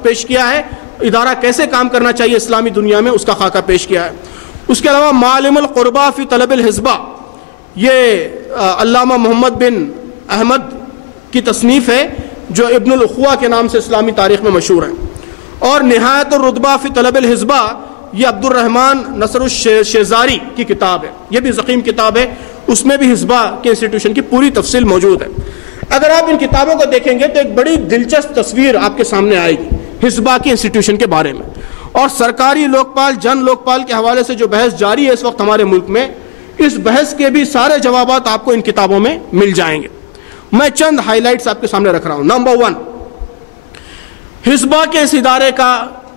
خطوط پیش کیا ہے، ادارہ کیسے کام کرنا چاہیے اسلامی دنیا میں اس کا خاکہ پیش کیا ہے۔ اس کے علاوہ معالم القربہ فی طلب الحزبہ، یہ علامہ محمد بن احمد کی تصنیف ہے جو ابن الاخوہ کے نام سے اسلامی تاریخ میں مشہور ہے۔ اور نہایت الرتبہ فی طلب الحزبہ، یہ عبد الرحمن نصر الشیزاری کی کتاب ہے، یہ بھی ضخیم کتاب ہے، اس میں بھی حزبہ کے انسٹیٹیوشن کی پوری تفصیل موجود ہے۔ اگر آپ ان کتابوں کو دیکھیں گے تو ایک بڑی دلچسپ تصویر آپ کے سامنے آئے گی حزبہ کی انسٹیٹیوشن کے بارے میں، اور سرکاری لوکپال جن لوکپال کے حوالے سے جو بحث جاری ہے اس وقت ہمارے ملک میں، اس بحث کے بھی سارے جوابات آپ کو ان کتابوں میں مل جائیں گے۔ میں چند ہائی لائٹس آپ کے سامنے رکھ رہا ہوں۔ نمبر 1، حزبہ کے اس ادارے کا،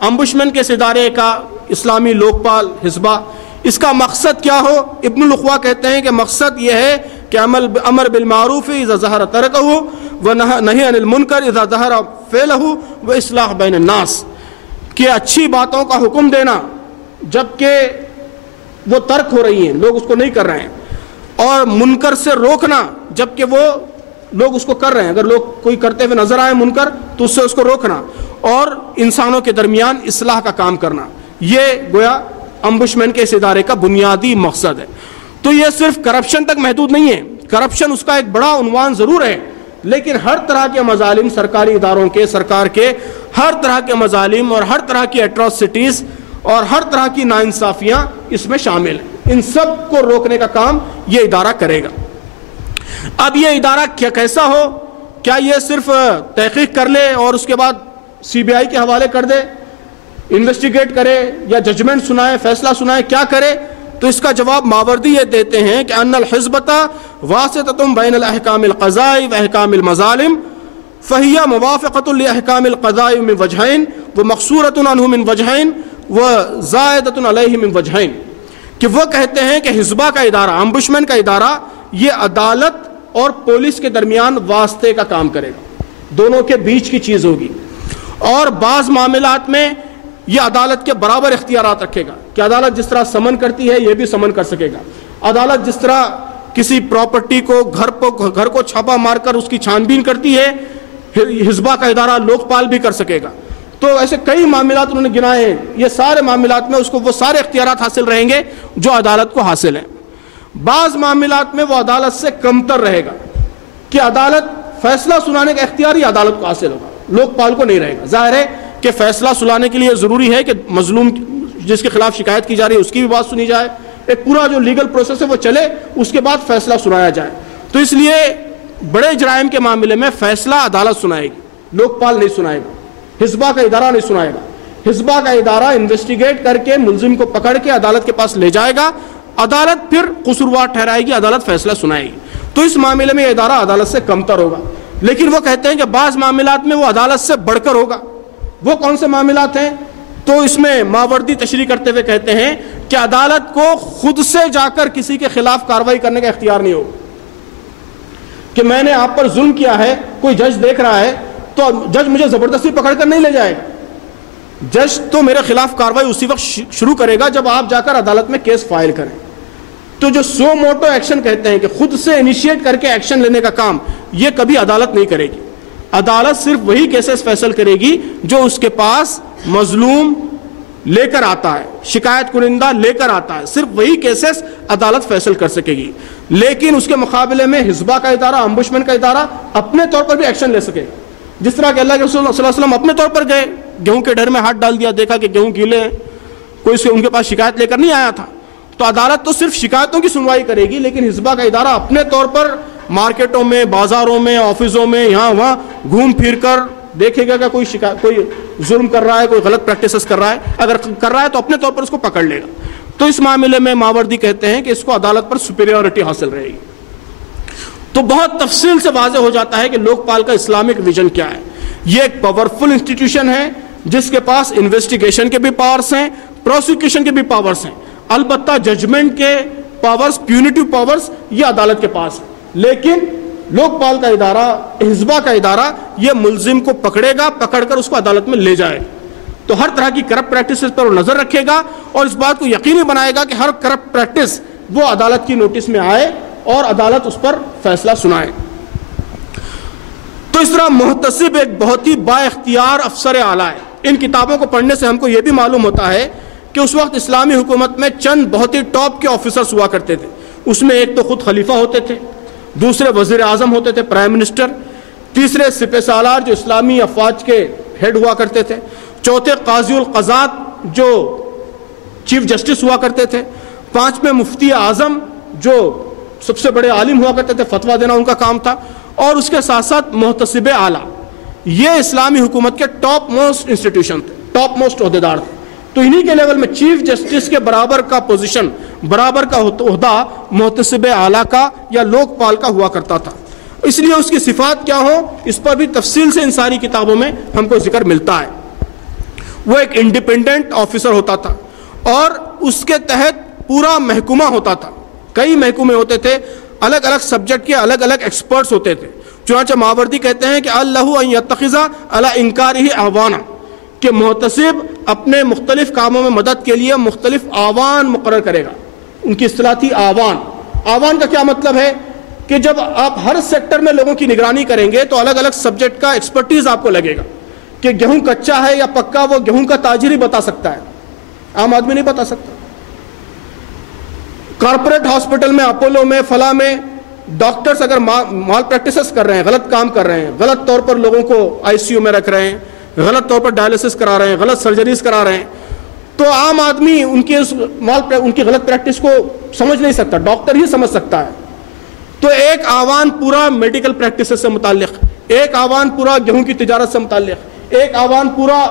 امبشمن کے اس ادارے کا، اسلامی لوکپال حزبہ، اس کا مقصد کیا ہو؟ ابن الاخوہ کہتے ہیں کہ مقصد یہ ہے کہ امر بالمعروف اذا ظہر ترکہ ونہی عن المنکر اذا ظہر فعلہ واصلاح بین الناس، کہ اچھی باتوں کا حکم دینا جبکہ وہ ترک ہو رہی ہیں، لوگ اس کو نہیں کر رہے ہیں، اور منکر سے روکنا جبکہ وہ لوگ اس کو کر رہے ہیں، اگر لوگ کوئی کرتے ہوئے نظر آئے منکر تو اس سے اس کو روکنا، اور انسانوں کے درمیان اصلاح کا کام کرنا، یہ گویا امبشمن کے اس ادارے کا بنیادی مقصد ہے۔ تو یہ صرف کرپشن تک محدود نہیں ہے، کرپشن اس کا ایک بڑا عنوان ضرور ہے، لیکن ہر طرح کے مظالم سرکاری اداروں کے، سرکار کے ہر طرح کے مظالم اور ہر طرح کی ایٹراسٹیز اور ہر طرح کی ناانصافیاں اس میں شامل ہیں، ان سب کو روکنے کا کام یہ ادارہ کرے گا۔ اب یہ ادارہ کیسا ہو؟ کیا یہ صرف تحقیق کر لے اور اس کے بعد CBI کے حوالے کر دے، انویسٹیگیٹ کرے یا ججمنٹ سنائے، فیصلہ سنائے، کیا کرے؟ تو اس کا جواب ماوردی یہ دیتے ہیں کہ ان الحزبۃ واسطۃ بین الاحکام القضاء واحکام المظالم فہی موافقۃ لاحکام القضاء من وجہین ومقصورۃ عنہ من وجہین وزائدۃ علیہ من وجہین، کہ وہ کہتے ہیں کہ حزبہ کا ادارہ، امبشمن کا ادارہ، یہ عدالت اور پولیس کے درمیان واسطے کا کام کرے گا، دونوں کے بیچ کی چیز ہوگی، اور بعض معاملات میں یہ عدالت کے برابر اختیارات رکھے گا کہ عدالت جس طرح سمن کرتی ہے یہ بھی سمن کر سکے گا، عدالت جس طرح کسی پراپرٹی کو، گھر کو چھاپا مار کر اس کی چھان بین کرتی ہے، حزبہ کا ادارہ لوکپال بھی کر سکے گا۔ تو ایسے کئی معاملات انہوں نے گنائے ہیں، یہ سارے معاملات میں اس کو وہ سارے اختیارات حاصل رہیں گے جو عدالت کو حاصل ہیں۔ بعض معاملات میں وہ عدالت سے کمتر رہے گا کہ عدالت فیصلہ سنانے کا اختیار ہی عدالت کو حاصل ہوگا، لوکپال کو نہیں رہے گا۔ ظاہر ہے کہ فیصلہ سنانے کے لیے ضروری ہے کہ مظلوم جس کے خلاف شکایت کی جا رہی ہے اس کی بھی بات سنی جائے، ایک پورا جو لیگل پروسیس ہے وہ چلے، اس کے بعد فیصلہ سنایا جائے۔ تو اس لیے بڑے جرائم کے معاملے میں فیصلہ عدالت سنائے گی، لوکپال نہیں سنائے گا، حزبہ کا ادارہ نہیں سنائے گا۔ حزبہ کا ادارہ انویسٹیگیٹ کر کے ملزم کو پکڑ کے عدالت کے پاس لے جائے گا، عدالت پھر قصوروار ٹھہرائے گی، عدالت فیصلہ سنائے گی۔ تو اس معاملے میں یہ ادارہ عدالت سے کمتر ہوگا، لیکن وہ کہتے ہیں کہ بعض معاملات میں وہ عدالت سے بڑھ کر ہوگا۔ وہ کون سے معاملات ہیں؟ تو اس میں ماوردی تشریح کرتے ہوئے کہتے ہیں کہ عدالت کو خود سے جا کر کسی کے خلاف کارروائی کرنے کا اختیار نہیں ہوگا، کہ میں نے آپ پر ظلم کیا ہے، کوئی جج دیکھ رہا ہے تو جج مجھے زبردستی پکڑ کر نہیں لے جائے گا، جج تو میرے خلاف کارروائی اسی وقت شروع کرے گا جب آپ جا کر عدالت میں کیس فائل کریں۔ تو جو سو موٹو ایکشن کہتے ہیں کہ خود سے انیشیٹ کر کے ایکشن لینے کا کام، یہ کبھی عدالت نہیں کرے گی۔ عدالت صرف وہی کیسز فیصل کرے گی جو اس کے پاس مظلوم لے کر آتا ہے، شکایت کنندہ لے کر آتا ہے، صرف وہی کیسز عدالت فیصل کر سکے گی۔ لیکن اس کے مقابلے میں حزبہ کا ادارہ، امبشمن کا ادارہ اپنے طور پر بھی ایکشن لے سکے گا، جس طرح کہ اللہ کے رسول صلی اللہ علیہ وسلم اپنے طور پر گئے، گیہوں کے ڈھیر میں ہاتھ ڈال دیا، دیکھا کہ گیہوں گیلے ہیں، کوئی ان کے پاس شکایت لے کر نہیں آیا تھا، تو عدالت تو صرف شکایتوں کی سنوائی کرے گی، لیکن حزبہ کا ادارہ اپنے طور پر مارکیٹوں میں، بازاروں میں، آفسوں میں، یہاں وہاں گھوم پھر کر دیکھے گا کہ کوئی ظلم کر رہا ہے، کوئی غلط پریکٹسز کر رہا ہے، اگر کر رہا ہے تو اپنے طور پر اس کو پکڑ لے گا۔ تو اس معاملے میں ماوردی کہتے ہیں کہ اس کو عدالت پر سپیریورٹی حاصل رہے گی۔ تو بہت تفصیل سے واضح ہو جاتا ہے کہ لوکپال کا اسلامک ویژن کیا ہے۔ یہ ایک پاورفل انسٹیٹیوشن ہے جس کے پاس انویسٹیگیشن کے بھی پاورز ہیں، پروسیکیوشن کے بھی پاورز ہیں، البتہ ججمنٹ کے پاورز، پیونیٹیو پاورز یہ عدالت کے پاس ہیں، لیکن لوکپال کا ادارہ، حزبہ کا ادارہ یہ ملزم کو پکڑے گا، پکڑ کر اس کو عدالت میں لے جائے، تو ہر طرح کی کرپٹ پریکٹسز پر وہ نظر رکھے گا اور اس بات کو یقینی بنائے گا کہ ہر کرپٹ پریکٹس وہ عدالت کی نوٹس میں آئے اور عدالت اس پر فیصلہ سنائے۔ تو اس طرح محتسب ایک بہت ہی با اختیار افسر اعلیٰ ہے، ان کتابوں کو پڑھنے سے ہم کو یہ بھی معلوم ہوتا ہے کہ اس وقت اسلامی حکومت میں چند بہت ہی ٹاپ کے آفیسرز ہوا کرتے تھے. اس میں ایک تو خود خلیفہ ہوتے تھے, دوسرے وزیر اعظم ہوتے تھے, پرائم منسٹر, تیسرے سپہ سالار جو اسلامی افواج کے ہیڈ ہوا کرتے تھے, چوتھے قاضی القضات جو چیف جسٹس ہوا کرتے تھے, پانچویں مفتی اعظم جو سب سے بڑے عالم ہوا کرتے تھے, فتویٰ دینا ان کا کام تھا, اور اس کے ساتھ ساتھ محتسب اعلیٰ. یہ اسلامی حکومت کے ٹاپ موسٹ انسٹیٹیوشن تھے, ٹاپ موسٹ عہدیدار تھے. تو انہی کے لیول میں چیف جسٹس کے برابر کا پوزیشن, برابر کا عہدہ محتسب اعلیٰ کا یا لوک پال کا ہوا کرتا تھا. اس لیے اس کی صفات کیا ہوں اس پر بھی تفصیل سے ان ساری کتابوں میں ہم کو ذکر ملتا ہے. وہ ایک انڈیپینڈنٹ آفیسر ہوتا تھا اور اس کے تحت پورا محکمہ ہوتا تھا. کئی محکمے ہوتے تھے, الگ الگ سبجیکٹ کے الگ الگ ایکسپرٹس ہوتے تھے. چنانچہ ماوردی کہتے ہیں کہ اللہ ان یتخذ علی انکارہ اعوانا, کہ محتسب اپنے مختلف کاموں میں مدد کے لیے مختلف آوان مقرر کرے گا. ان کی اصطلاح تھی آوان. آوان کا کیا مطلب ہے کہ جب آپ ہر سیکٹر میں لوگوں کی نگرانی کریں گے تو الگ الگ سبجیکٹ کا ایکسپرٹیز آپ کو لگے گا کہ گیہوں کچا ہے یا پکا, وہ گیہوں کا تاجر ہی بتا سکتا ہے, عام آدمی نہیں بتا سکتا. کارپوریٹ ہاسپٹل میں, اپولو میں, فلاں میں ڈاکٹرز اگر مال پریکٹسز کر رہے ہیں, غلط کام کر رہے ہیں, غلط طور پر لوگوں کو آئی سی یو میں رکھ رہے ہیں, غلط طور پر ڈائلسس کرا رہے ہیں, غلط سرجریز کرا رہے ہیں, تو عام آدمی ان کی غلط پریکٹس کو سمجھ نہیں سکتا, ڈاکٹر ہی سمجھ سکتا ہے. تو ایک آوان پورا میڈیکل پریکٹسز سے متعلق, ایک آوان پورا گیہوں کی تجارت سے متعلق, ایک آوان پورا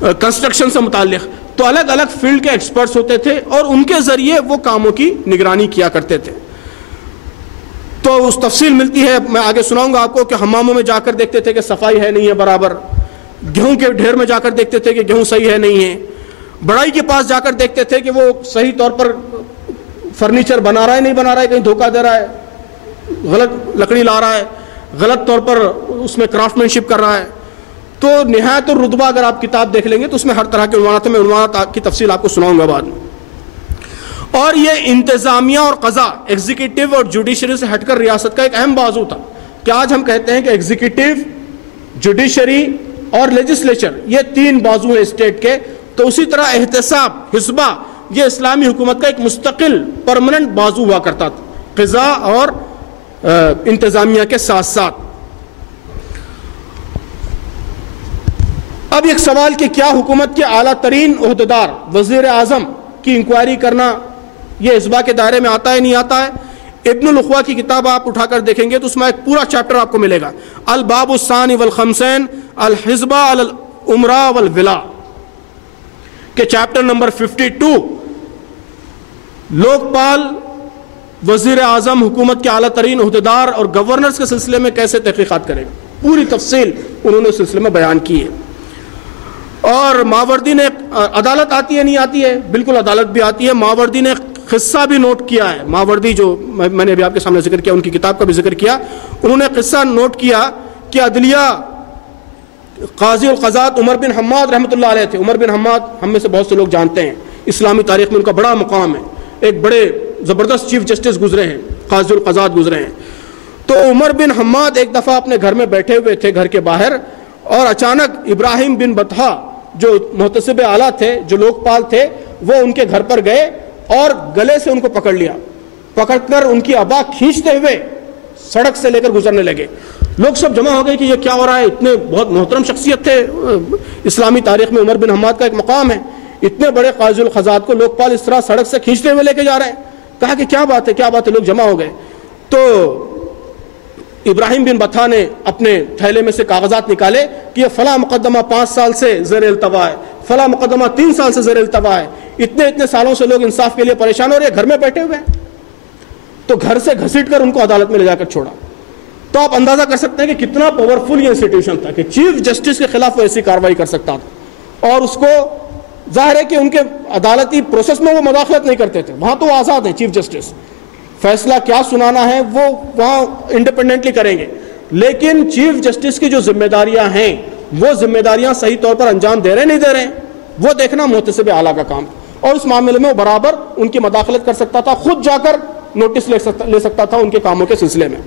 کنسٹرکشن سے متعلق. تو الگ الگ فیلڈ کے ایکسپرٹس ہوتے تھے اور ان کے ذریعے وہ کاموں کی نگرانی کیا کرتے تھے. تو اس تفصیل ملتی ہے, میں آگے سناؤں گا آپ کو, کہ حماموں میں جا کر دیکھتے تھے کہ صفائی ہے نہیں ہے برابر, گیہوں کے ڈھیر میں جا کر دیکھتے تھے کہ گیہوں صحیح ہے نہیں ہے, بڑائی کے پاس جا کر دیکھتے تھے کہ وہ صحیح طور پر فرنیچر بنا رہا ہے نہیں بنا رہا ہے, کہیں دھوکہ دے رہا ہے, غلط لکڑی لا رہا ہے, غلط طور پر اس میں کرافٹ مین شپ کر رہا ہے. تو نہایت الرتبہ اگر آپ کتاب دیکھ لیں گے تو اس میں ہر طرح کے عنوانات ہیں, میں عنوانات کی تفصیل آپ کو سناؤں گا بعد میں. اور یہ انتظامیہ اور قضاء, ایگزیکٹو اور جوڈیشری سے ہٹ کر ریاست کا ایک اہم بازو تھا. کہ آج ہم کہتے ہیں کہ ایگزیکٹو, جوڈیشری اور لیجسلیچر یہ تین بازو ہیں اسٹیٹ کے, تو اسی طرح احتساب, حسبہ, یہ اسلامی حکومت کا ایک مستقل پرماننٹ بازو ہوا کرتا تھا, قضاء اور انتظامیہ کے ساتھ ساتھ. اب ایک سوال کہ کیا حکومت کے اعلیٰ ترین عہدیدار وزیر اعظم کی انکوائری کرنا یہ حسبہ کے دائرے میں آتا ہے نہیں آتا ہے؟ ابن الاخوہ کی کتاب آپ اٹھا کر دیکھیں گے تو اس میں ایک پورا چیپٹر آپ کو ملے گا, الباب الثانی والخمسین الحزبہ علی الامراء والولاء, کہ چیپٹر نمبر 52 لوک پال, وزیر اعظم, حکومت کے اعلیٰ ترین عہدیدار اور گورنرز کے سلسلے میں کیسے تحقیقات کرے گا, پوری تفصیل انہوں نے اس سلسلے میں بیان کی ہے. اور ماوردی نے, عدالت آتی ہے نہیں آتی ہے, بالکل عدالت بھی آتی ہے. ماوردی نے قصہ بھی نوٹ کیا ہے, ماوردی جو میں نے ابھی آپ کے سامنے ذکر کیا, ان کی کتاب کا بھی ذکر کیا, انہوں نے قصہ نوٹ کیا کہ عدلیہ قاضی القضات عمر بن حماد رحمۃ اللہ علیہ تھے. عمر بن حماد ہم میں سے بہت سے لوگ جانتے ہیں, اسلامی تاریخ میں ان کا بڑا مقام ہے, ایک بڑے زبردست چیف جسٹس گزرے ہیں, قاضی القضات گزرے ہیں. تو عمر بن حماد ایک دفعہ اپنے گھر میں بیٹھے ہوئے تھے, گھر کے باہر, اور اچانک ابراہیم بن بطحہ جو محتسب اعلیٰ تھے, جو لوک پال تھے, وہ ان کے گھر پر گئے اور گلے سے ان کو پکڑ لیا, پکڑ کر ان کی عبا کھینچتے ہوئے سڑک سے لے کر گزرنے لگے. لوگ سب جمع ہو گئے کہ یہ کیا ہو رہا ہے, اتنے بہت محترم شخصیت تھے اسلامی تاریخ میں, عمر بن حماد کا ایک مقام ہے, اتنے بڑے قاضی القضات کو لوک پال اس طرح سڑک سے کھینچتے ہوئے لے کے جا رہے ہیں. کہا کہ کیا بات ہے, کیا بات ہے, لوگ جمع ہو گئے. تو ابراہیم بن بطحہ نے اپنے تھیلے میں سے کاغذات نکالے کہ یہ فلاں مقدمہ 5 سال سے زیر التوا ہے, فلاں مقدمہ 3 سال سے زیر التوا ہے, اتنے سالوں سے لوگ انصاف کے لیے پریشان ہو رہے ہیں, گھر میں بیٹھے ہوئے ہیں. تو گھر سے گھسیٹ کر ان کو عدالت میں لے جا کر چھوڑا. تو آپ اندازہ کر سکتے ہیں کہ کتنا پاورفل یہ انسٹیٹیوشن تھا کہ چیف جسٹس کے خلاف وہ ایسی کارروائی کر سکتا تھا, اور اس کو ظاہر ہے کہ ان کے عدالتی پروسیس میں وہ مداخلت نہیں کرتے تھے, وہاں تو وہ آزاد ہیں چیف جسٹس, فیصلہ کیا سنانا ہے وہ وہاں انڈیپینڈنٹلی کریں گے. لیکن چیف جسٹس کی جو ذمہ داریاں ہیں وہ ذمہ داریاں صحیح طور پر انجام دے رہے نہیں دے رہے ہیں, وہ دیکھنا محتسب اعلیٰ کا کام. اور اس معاملے میں وہ برابر ان کی مداخلت کر سکتا تھا, خود جا کر نوٹس لے سکتا تھا ان کے کاموں کے سلسلے میں.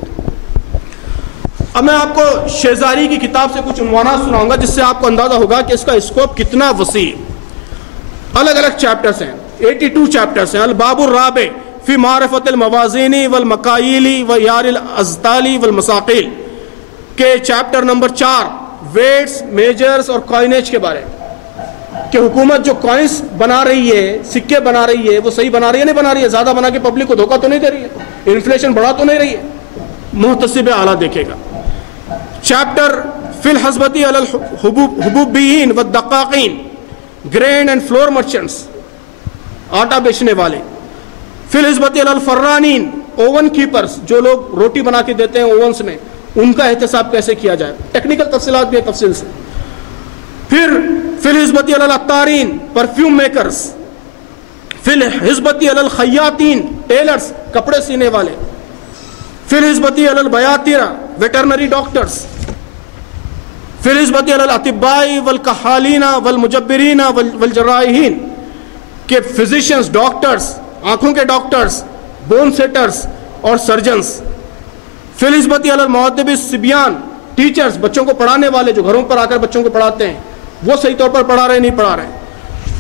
اب میں آپ کو شیزاری کی کتاب سے کچھ عنوانات سناؤں گا جس سے آپ کو اندازہ ہوگا کہ اس کا اسکوپ کتنا وسیع. الگ الگ چیپٹرز ہیں, 82 چیپٹرز ہیں. الباب الرابع فی معرفت الموازین والمکائیل ویار الازتال والمساقیل کے چیپٹر نمبر 4 ویٹس, میجرز اور کوائنیج کے بارے کہ حکومت جو کوائنس بنا رہی ہے, سکے بنا رہی ہے, وہ صحیح بنا رہی ہے نہیں بنا رہی ہے, زیادہ بنا کے پبلک کو دھوکہ تو نہیں دے رہی ہے, انفلیشن بڑھا تو نہیں رہی ہے. محتسب اعلیٰ دیکھے گا. چیپٹر فی الحسبتی علی الحبوبیین والدقاقین, گرین اینڈ فلور مرچنٹس, آٹا بیچنے والے. فی الحسبتی علی الفرانین, اوون کیپرز, جو لوگ روٹی بنا کے دیتے ہیں اوونس میں, ان کا احتساب کیسے کیا جائے, ٹیکنیکل تفصیلات بھی ہے تفصیل سے. پھر فی الحسبتی علی العطارین, پرفیوم میکرز. فی الحسبتی علی الخیاطین, ٹیلرز, کپڑے سینے والے. فی الحسبتی علی البیاطرہ, ویٹرنری ڈاکٹرز. فی الحسبتی علی الاطباء والکحالین والمجبرین والجراحین, کہ فزیشنز, ڈاکٹرز, آنکھوں کے ڈاکٹرز, بون سیٹرز اور سرجنز. فی الحسبتی علی المؤدب الصبیان, ٹیچرز, بچوں کو پڑھانے والے جو گھروں پر آ کر بچوں کو پڑھاتے ہیں, وہ صحیح طور پر پڑھا رہے ہیں نہیں پڑھا رہے ہیں.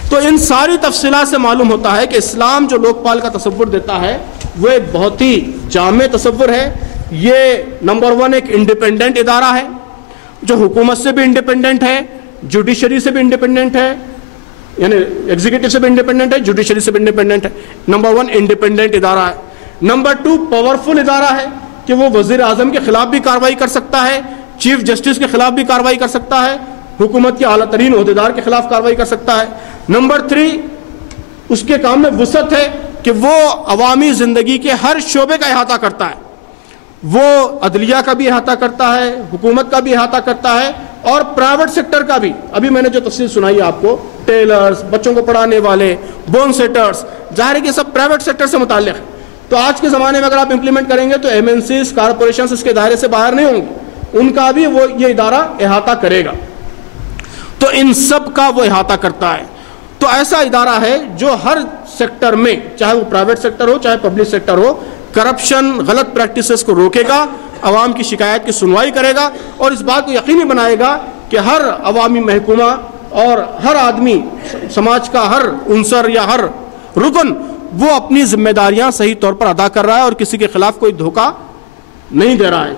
تو ان ساری تفصیلات سے معلوم ہوتا ہے کہ اسلام جو لوک پال کا تصور دیتا ہے وہ ایک بہت ہی جامع تصور ہے. یہ نمبر 1 ایک انڈیپینڈنٹ ادارہ ہے جو حکومت سے بھی انڈیپینڈنٹ ہے, جوڈیشری سے بھی انڈیپینڈنٹ ہے, یعنی ایگزیکٹو سے بھی انڈیپینڈنٹ ہے, جوڈیشری سے بھی انڈیپینڈنٹ ہے. نمبر 1 انڈیپینڈنٹ ادارہ ہے. نمبر 2 پاورفل ادارہ ہے کہ وہ وزیر اعظم کے خلاف بھی کارروائی کر سکتا ہے, چیف جسٹس کے خلاف بھی کارروائی کر سکتا ہے, حکومت کے اعلیٰ ترین عہدیدار کے خلاف کارروائی کر سکتا ہے. نمبر 3 اس کے کام میں وسعت ہے کہ وہ عوامی زندگی کے ہر شعبے کا احاطہ کرتا ہے. وہ عدلیہ کا بھی احاطہ کرتا ہے, حکومت کا بھی احاطہ کرتا ہے, اور پرائیویٹ سیکٹر کا بھی. ابھی میں نے جو تفصیل سنائی ہے آپ کو, ٹیلرز, بچوں کو پڑھانے والے, بون سیٹرز, ظاہر ہے کہ سب پرائیویٹ سیکٹر سے متعلق ہے. تو آج کے زمانے میں اگر آپ امپلیمنٹ کریں گے تو MNCs, کارپوریشنز اس کے دائرے سے باہر نہیں ہوں گے, ان کا بھی وہ یہ ادارہ احاطہ کرے گا. تو ان سب کا وہ احاطہ کرتا ہے. تو ایسا ادارہ ہے جو ہر سیکٹر میں, چاہے وہ پرائیویٹ سیکٹر ہو چاہے پبلک سیکٹر ہو, کرپشن, غلط پریکٹسز کو روکے گا, عوام کی شکایت کی سنوائی کرے گا, اور اس بات کو یقینی بنائے گا کہ ہر عوامی محکمہ اور ہر آدمی, سماج کا ہر عنصر یا ہر رکن, وہ اپنی ذمہ داریاں صحیح طور پر ادا کر رہا ہے اور کسی کے خلاف کوئی دھوکہ نہیں دے رہا ہے.